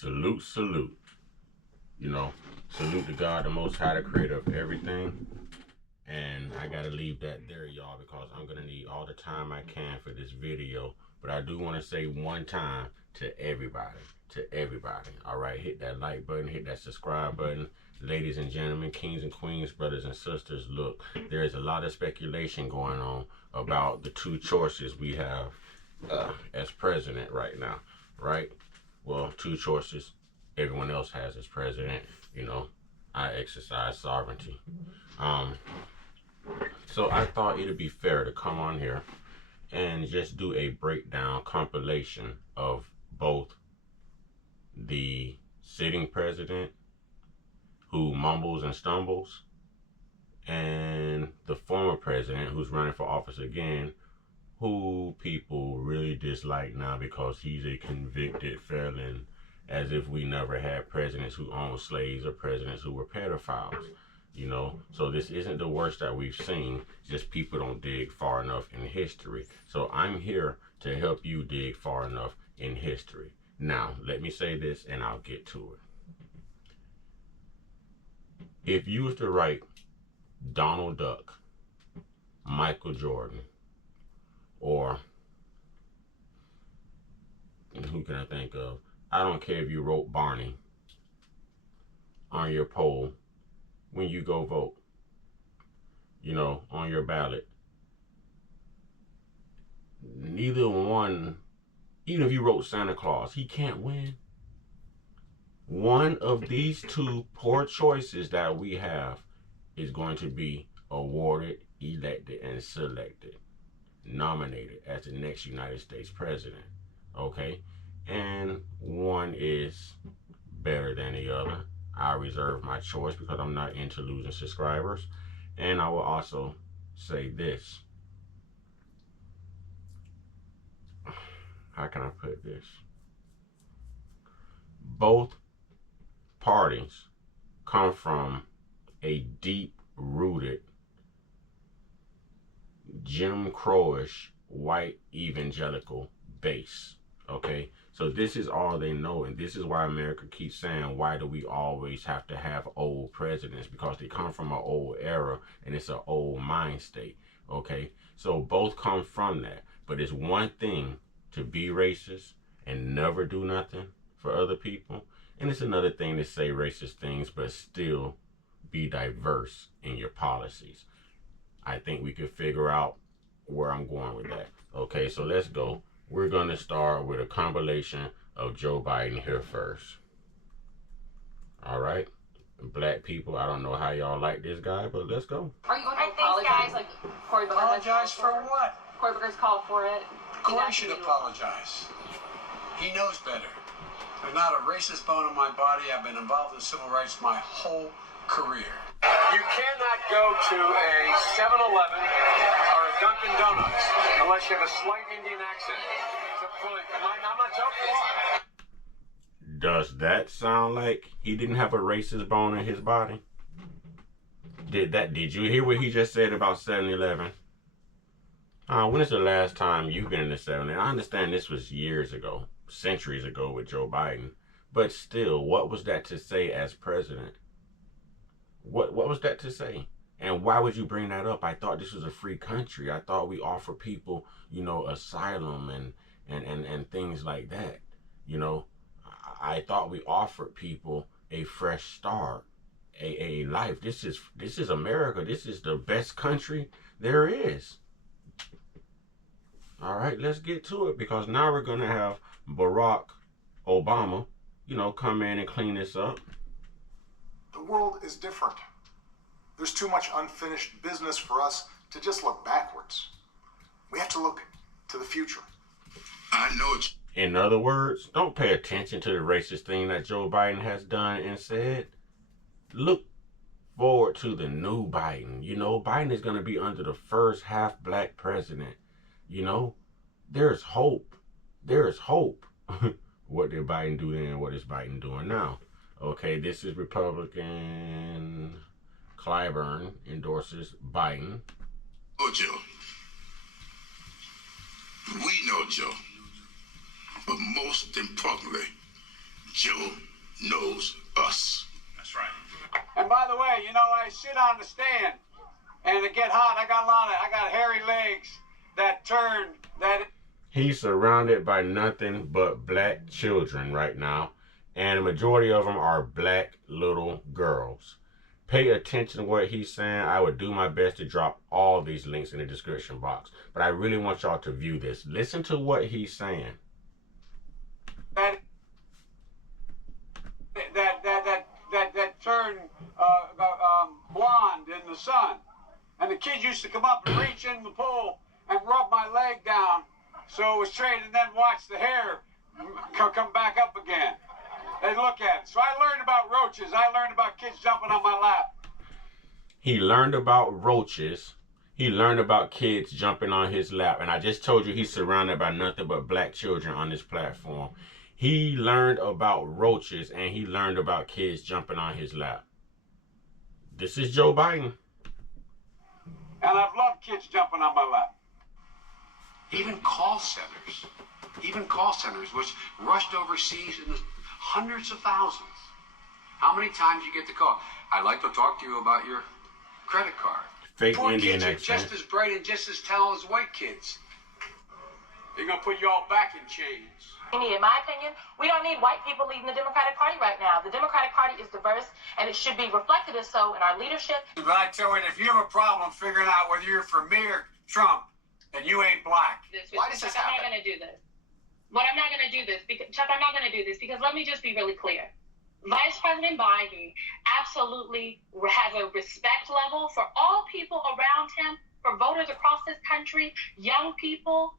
Salute, salute. You know, salute to God, the Most High, the creator of everything. And I gotta leave that there, y'all, because I'm gonna need all the time I can for this video. But I do want to say one time to everybody, all right, hit that like button, hit that subscribe button. Ladies and gentlemen, kings and queens, brothers and sisters, look, there is a lot of speculation going on about the two choices we have as president right now, right? Well, two choices everyone else has as president. You know, I exercise sovereignty. So I thought it'd be fair to come on here and just do a breakdown compilation of both the sitting president who mumbles and stumbles and the former president who's running for office again, who people really dislike now because he's a convicted felon, as if we never had presidents who owned slaves or presidents who were pedophiles. You know, so this isn't the worst that we've seen, just people don't dig far enough in history. So I'm here to help you dig far enough in history. Now, let me say this and I'll get to it. If you was to write Donald Duck, Michael Jordan, or who can I think of? I don't care if you wrote Barney on your poll when you go vote, you know, on your ballot. Neither one, even if you wrote Santa Claus, he can't win. One of these two poor choices that we have is going to be awarded, elected, and selected, nominated as the next United States president. Okay? And one is better than the other. I reserve my choice because I'm not into losing subscribers. And I will also say this. How can I put this? Both parties come from a deep-rooted, Jim Crowish, white evangelical base. Okay? So this is all they know, and this is why America keeps saying, why do we always have to have old presidents? Because they come from an old era, and it's an old mind state, okay? So both come from that, but it's one thing to be racist and never do nothing for other people, and it's another thing to say racist things, but still be diverse in your policies. I think we could figure out where I'm going with that. Okay, so let's go. We're going to start with a compilation of Joe Biden here first. All right? Black people, I don't know how y'all like this guy, but let's go. Are you going to apologize? Like, Cory Booker apologize for what? Cory Booker's called for it. Cory should apologize. He knows better. There's not a racist bone in my body. I've been involved in civil rights my whole career. You cannot go to a 7-Eleven or a Dunkin' Donuts unless you have a slight Indian accent. I'm not joking. Does that sound like he didn't have a racist bone in his body? Did you hear what he just said about 7-Eleven? When is the last time you've been in the 7-Eleven? I understand this was years ago, centuries ago with Joe Biden, but still, what was that to say as president? What was that to say? And why would you bring that up? I thought this was a free country. I thought we offer people, you know, asylum and things like that. You know, I thought we offered people a fresh start, a life. This is America. This is the best country there is. All right, let's get to it, because now we're going to have Barack Obama, you know, come in and clean this up. The world is different. There's too much unfinished business for us to just look backwards. We have to look to the future. I know it. In other words, don't pay attention to the racist thing that Joe Biden has done and said. Look forward to the new Biden. You know, Biden is going to be under the first half black president. You know, there's hope. There's hope. What did Biden do then? What is Biden doing now? Okay, this is Republican Clyburn endorses Biden. Oh, Joe. We know, Joe. But most importantly, Joe knows us. That's right. And by the way, you know, I sit on the stand and it get hot. I got hairy legs that turn that. He's surrounded by nothing but black children right now, and the majority of them are black little girls. Pay attention to what he's saying. I would do my best to drop all these links in the description box, but I really want y'all to view this. Listen to what he's saying. That turn blonde in the sun, and the kids used to come up and reach in the pool and rub my leg down so it was straight, and then watch the hair come back up again. They look at it. So I learned about roaches. I learned about kids jumping on my lap. He learned about roaches. He learned about kids jumping on his lap. And I just told you he's surrounded by nothing but black children on this platform. He learned about roaches, and he learned about kids jumping on his lap. This is Joe Biden. And I've loved kids jumping on my lap. Even call centers, which rushed overseas in the hundreds of thousands. How many times you get the call? I'd like to talk to you about your credit card. Fake Poor Indian kids are accent. just as bright and just as talented as white kids. They're gonna put you all back in chains. In my opinion, we don't need white people leading the Democratic Party right now. The Democratic Party is diverse, and it should be reflected as so in our leadership. But I tell you, if you have a problem figuring out whether you're for me or Trump, and you ain't black, why does this happen? I'm not going to do this. I'm not going to do this because let me just be really clear. Vice President Biden absolutely has a respect level for all people around him, for voters across this country, young people,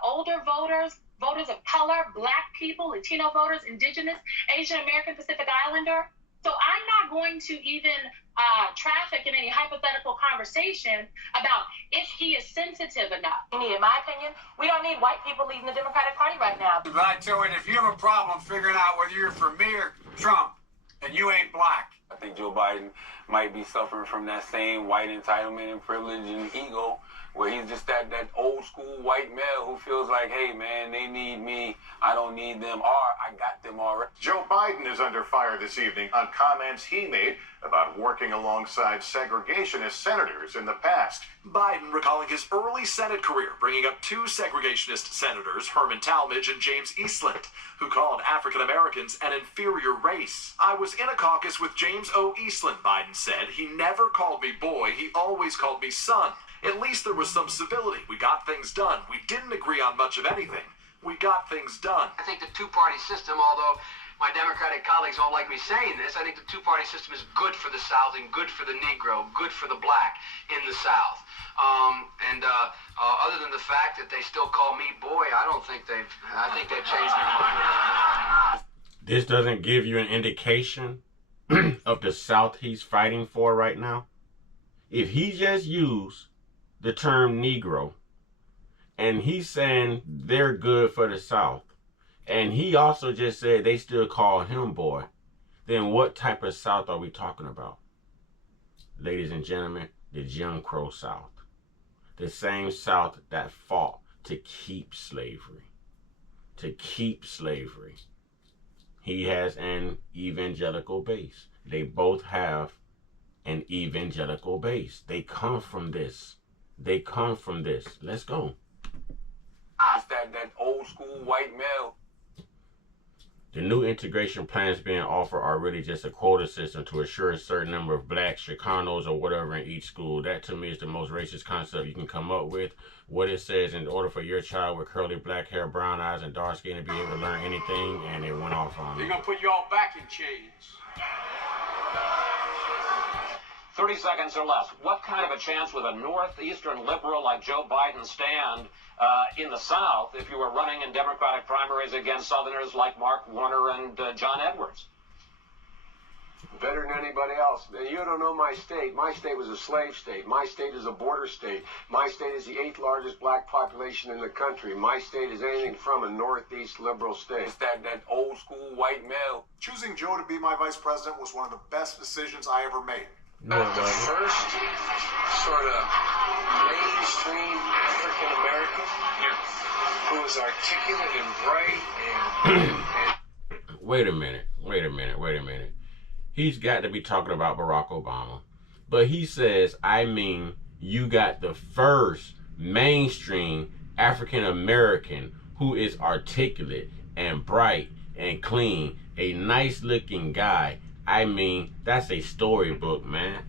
older voters, voters of color, black people, Latino voters, indigenous, Asian American, Pacific Islander. So I'm not going to even traffic in any hypothetical conversation about if he is sensitive enough. In my opinion, we don't need white people leading the Democratic Party right now. But I tell you, if you have a problem figuring out whether you're for me or Trump, and you ain't black. I think Joe Biden might be suffering from that same white entitlement and privilege and ego, where he's just that old school white male who feels like, hey man, they need me, I don't need them, or I got them already. Joe Biden is under fire this evening on comments he made about working alongside segregationist senators in the past. Biden recalling his early Senate career, bringing up two segregationist senators, Herman Talmadge and James Eastland, who called African Americans an inferior race. I was in a caucus with James O. Eastland, Biden said. He never called me boy, he always called me son. At least there was some civility. We got things done. We didn't agree on much of anything. We got things done. I think the two-party system, although my Democratic colleagues don't like me saying this, I think the two-party system is good for the South and good for the Negro, good for the black in the South. Other than the fact that they still call me boy, I think they've changed their mind. This doesn't give you an indication of the South he's fighting for right now. If he just used the term Negro, and he's saying they're good for the South, and he also just said they still call him boy, then what type of South are we talking about? Ladies and gentlemen, the Jim Crow South. The same South that fought to keep slavery. To keep slavery. He has an evangelical base. They both have an evangelical base. They come from this. They come from this. Let's go. It's that old school white male. The new integration plans being offered are really just a quota system to assure a certain number of blacks, Chicanos, or whatever in each school. That to me is the most racist concept you can come up with. What it says, in order for your child with curly black hair, brown eyes, and dark skin to be able to learn anything, and it went off on me. They're gonna put you all back in chains. 30 seconds or less. What kind of a chance would a northeastern liberal like Joe Biden stand in the South if you were running in Democratic primaries against Southerners like Mark Warner and John Edwards? Better than anybody else. You don't know my state. My state was a slave state. My state is a border state. My state is the 8th largest black population in the country. My state is anything from a northeast liberal state. It's that old school white male. Choosing Joe to be my vice president was one of the best decisions I ever made. No, it The wasn't. first sort of mainstream African American who was articulate and bright and wait a minute. He's got to be talking about Barack Obama. But he says, I mean, you got the first mainstream African American who is articulate and bright and clean, a nice looking guy. I mean, that's a storybook, man.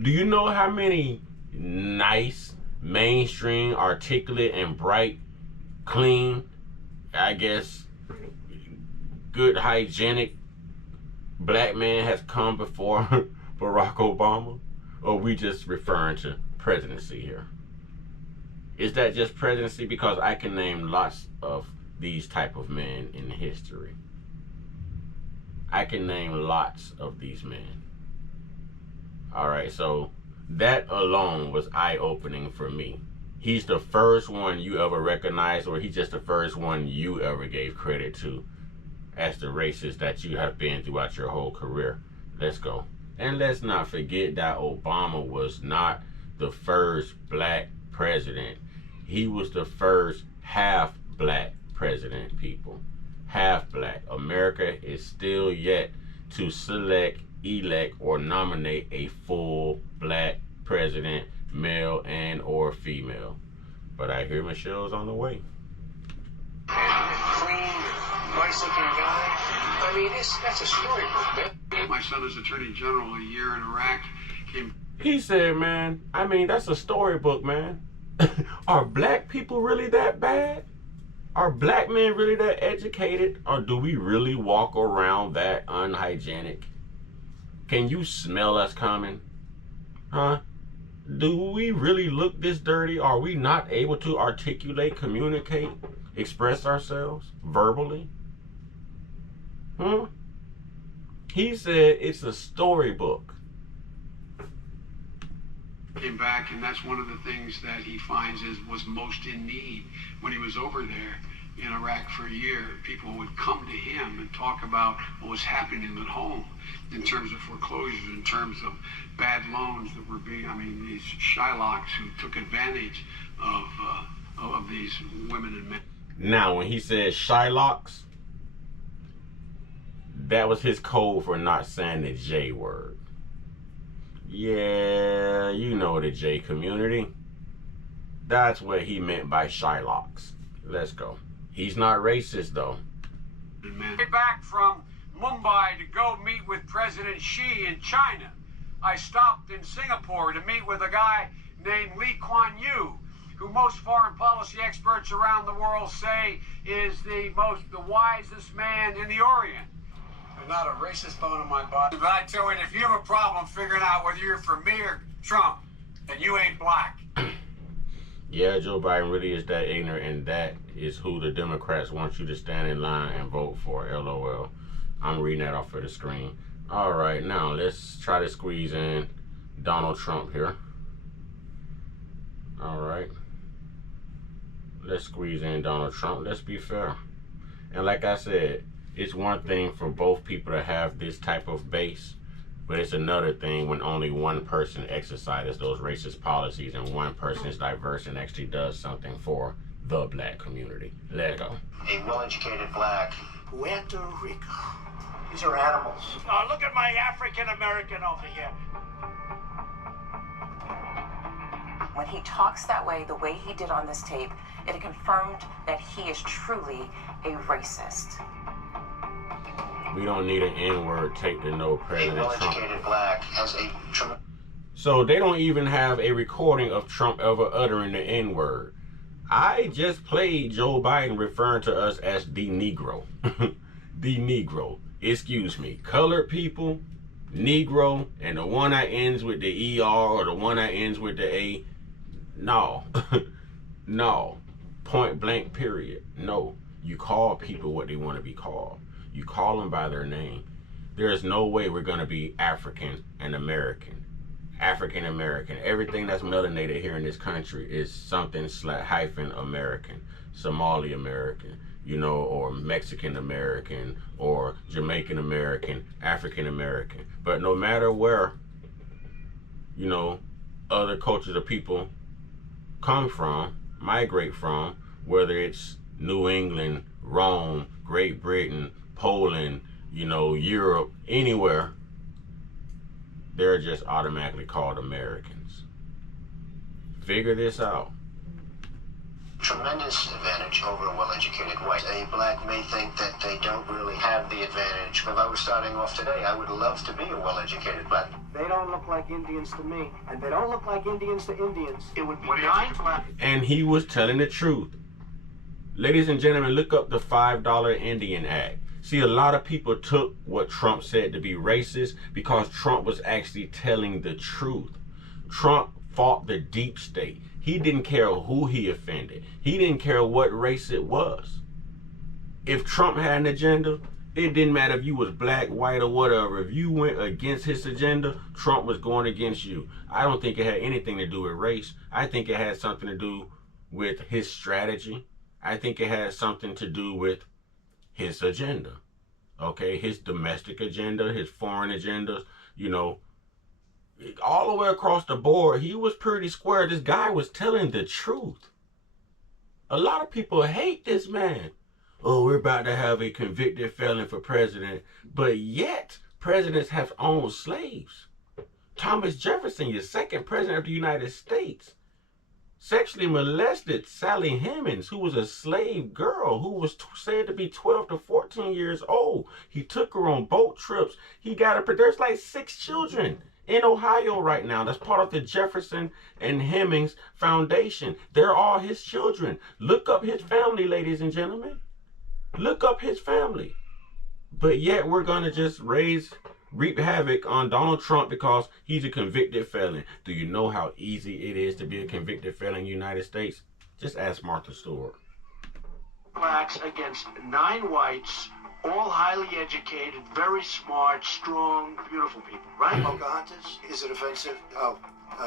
Do you know how many nice, mainstream, articulate, and bright, clean, I guess, good, hygienic black man has come before Barack Obama? Or we just referring to presidency here? Is that just presidency? Because I can name lots of these type of men in history. I can name lots of these men. All right, so that alone was eye-opening for me. He's the first one you ever recognized, or he's just the first one you ever gave credit to as the racist that you have been throughout your whole career. Let's go. And let's not forget that Obama was not the first black president. He was the first half-black president, people. Half-black. America is still yet to select, elect, or nominate a full black president, male and or female. But I hear Michelle's on the way. Clean, nice-looking guy. I mean, that's a storybook, man. My son is Attorney General. A year in Iraq. He said, man, I mean, that's a storybook, man. Are black people really that bad? Are black men really that educated? Or do we really walk around that unhygienic? Can you smell us coming? Huh? Do we really look this dirty? Are we not able to articulate, communicate, express ourselves verbally? He said it's a storybook. Came back, and that's one of the things that he finds was most in need when he was over there in Iraq for a year. People would come to him and talk about what was happening at home in terms of foreclosures, in terms of bad loans that were being, these Shylocks who took advantage of these women and men. Now, when he said Shylocks, that was his code for not saying the J word. Yeah, you know the J community. That's what he meant by Shylocks. Let's go. He's not racist, though. Back from Mumbai to go meet with President Xi in China. I stopped in Singapore to meet with a guy named Lee Kuan Yew, who most foreign policy experts around the world say is the wisest man in the Orient. There's not a racist bone in my body. But I tell you, if you have a problem figuring out whether you're for me or Trump, then you ain't black. Yeah, Joe Biden really is that ignorant, and that is who the Democrats want you to stand in line and vote for. LOL. I'm reading that off of the screen. All right, now let's try to squeeze in Donald Trump here. All right. Let's squeeze in Donald Trump. Let's be fair. And like I said, it's one thing for both people to have this type of base, but it's another thing when only one person exercises those racist policies and one person is diverse and actually does something for the black community. Let go. A well-educated black. Puerto Rico. These are animals. Oh, look at my African American over here. When he talks that way, the way he did on this tape, it confirmed that he is truly a racist. We don't need an N-word tape to know President Trump. Well-educated black has a... So they don't even have a recording of Trump ever uttering the N-word. I just played Joe Biden referring to us as the Negro. The Negro. Excuse me. Colored people, Negro, and the one that ends with the ER or the one that ends with the A. No. No. Point blank period. No. You call people what they want to be called. You call them by their name. There is no way we're going to be African and American. African American. Everything that's melanated here in this country is something hyphen American. Somali American, or Mexican American, or Jamaican American, African American. But no matter where, other cultures of people come from, migrate from, whether it's New England, Rome, Great Britain, Poland, you know, Europe, anywhere, they're just automatically called Americans. Figure this out. Tremendous advantage over a well-educated white. A black may think that they don't really have the advantage. If I was starting off today, I would love to be a well-educated black. They don't look like Indians to me, and they don't look like Indians to Indians. It would be nice. And he was telling the truth. Ladies and gentlemen, look up the $5 Indian Act. See, a lot of people took what Trump said to be racist because Trump was actually telling the truth. Trump fought the deep state. He didn't care who he offended. He didn't care what race it was. If Trump had an agenda, it didn't matter if you was black, white, or whatever. If you went against his agenda, Trump was going against you. I don't think it had anything to do with race. I think it had something to do with his strategy. I think it had something to do with his agenda. Okay, his domestic agenda, his foreign agendas, you know, all the way across the board, he was pretty square. This guy was telling the truth. A lot of people hate this man. Oh, we're about to have a convicted felon for president. But yet, presidents have owned slaves. Thomas Jefferson, your second president of the United States, sexually molested Sally Hemings, who was a slave girl who was said to be 12 to 14 years old. He took her on boat trips. He got her, there's like 6 children in Ohio right now. That's part of the Jefferson and Hemings Foundation. They're all his children. Look up his family, ladies and gentlemen. Look up his family. But yet we're going to just reap havoc on Donald Trump because he's a convicted felon. Do you know how easy it is to be a convicted felon in the United States? Just ask Martha Stewart. Blacks against 9 whites, all highly educated, very smart, strong, beautiful people, right? Pocahontas? Is it offensive? Oh,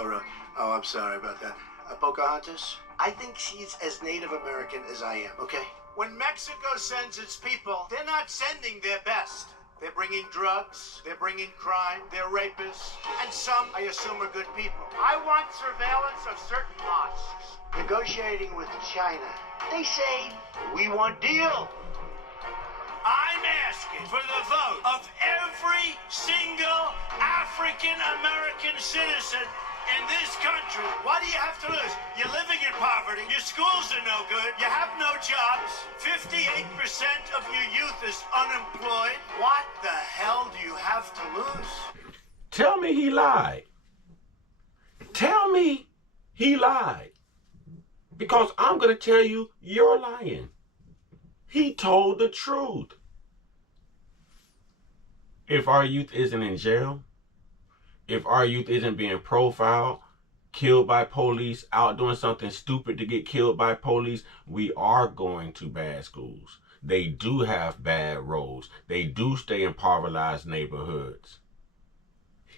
really? Oh, I'm sorry about that. Pocahontas? I think she's as Native American as I am, okay? When Mexico sends its people, they're not sending their best. They're bringing drugs, they're bringing crime, they're rapists, and some, I assume, are good people. I want surveillance of certain mosques. Negotiating with China. They say, we want deal. I'm asking for the vote of every single African-American citizen in this country. What do you have to lose? You're living in poverty. Your schools are no good. You have no jobs. 58% of your youth is unemployed. What the hell do you have to lose? Tell me he lied. Tell me he lied. Because I'm going to tell you, you're lying. He told the truth. If our youth isn't in jail, if our youth isn't being profiled, killed by police, out doing something stupid to get killed by police, we are going to bad schools. They do have bad roads. They do stay in impoverished neighborhoods.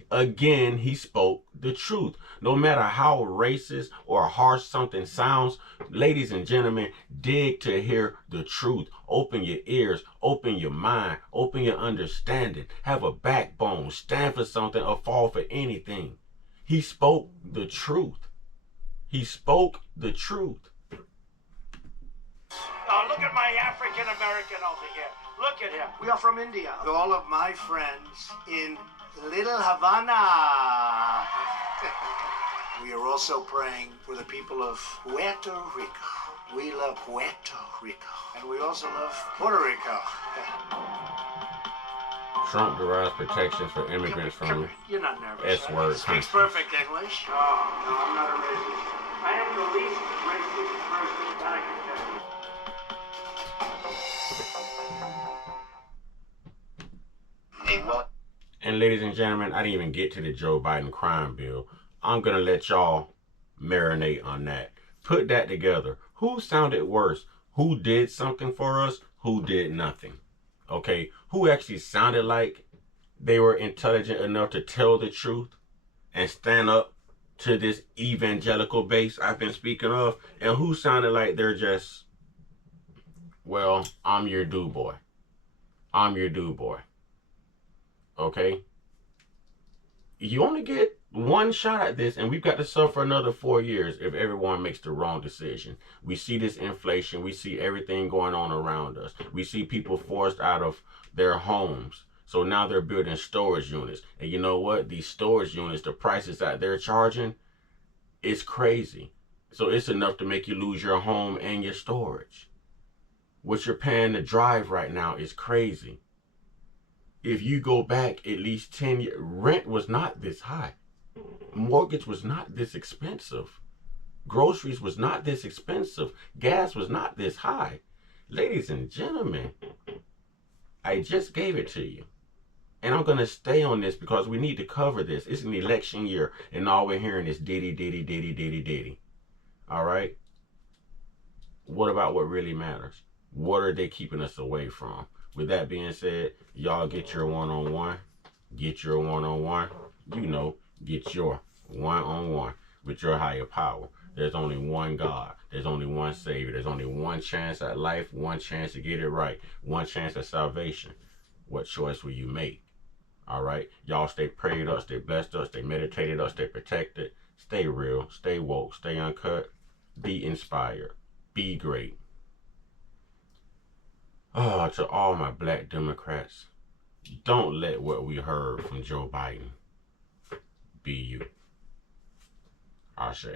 Again, he spoke the truth. No matter how racist or harsh something sounds, ladies and gentlemen, dig to hear the truth. Open your ears, open your mind, open your understanding. Have a backbone, stand for something or fall for anything. He spoke the truth. He spoke the truth. Look at my African American over here. Look at him. We are from India. All of my friends in Little Havana. We are also praying for the people of Puerto Rico. We love Puerto Rico. And we also love Puerto Rico. Trump derives protections for immigrants from You're not nervous. S-word Speaks countries. perfect English. No, I'm not a racist. I am the least racist person that I can tell you. And ladies and gentlemen, I didn't even get to the Joe Biden crime bill. I'm going to let y'all marinate on that. Put that together. Who sounded worse? Who did something for us? Who did nothing? Okay, who actually sounded like they were intelligent enough to tell the truth and stand up to this evangelical base I've been speaking of? And who sounded like they're just, well, I'm your dude boy. I'm your dude boy. Okay? You only get one shot at this, and we've got to suffer another 4 years if everyone makes the wrong decision. We see this inflation. We see everything going on around us. We see people forced out of their homes. So now they're building storage units. And you know what? These storage units, the prices that they're charging, is crazy. So it's enough to make you lose your home and your storage. What you're paying to drive right now is crazy. If you go back at least 10 years, rent was not this high. Mortgage was not this expensive. Groceries was not this expensive. Gas was not this high. Ladies and gentlemen, I just gave it to you. And I'm going to stay on this because we need to cover this. It's an election year, and all we're hearing is diddy, diddy, diddy, diddy, diddy. All right? What about what really matters? What are they keeping us away from? With that being said, y'all get your one-on-one. Get your one-on-one. You know, get your one-on-one with your higher power. There's only one God. There's only one Savior. There's only one chance at life, one chance to get it right, one chance at salvation. What choice will you make? All right? Y'all stay prayed up, stay blessed up, stay meditated up, stay protected, stay real, stay woke, stay uncut, be inspired, be great. To all my black Democrats, don't let what we heard from Joe Biden be you. Ashe.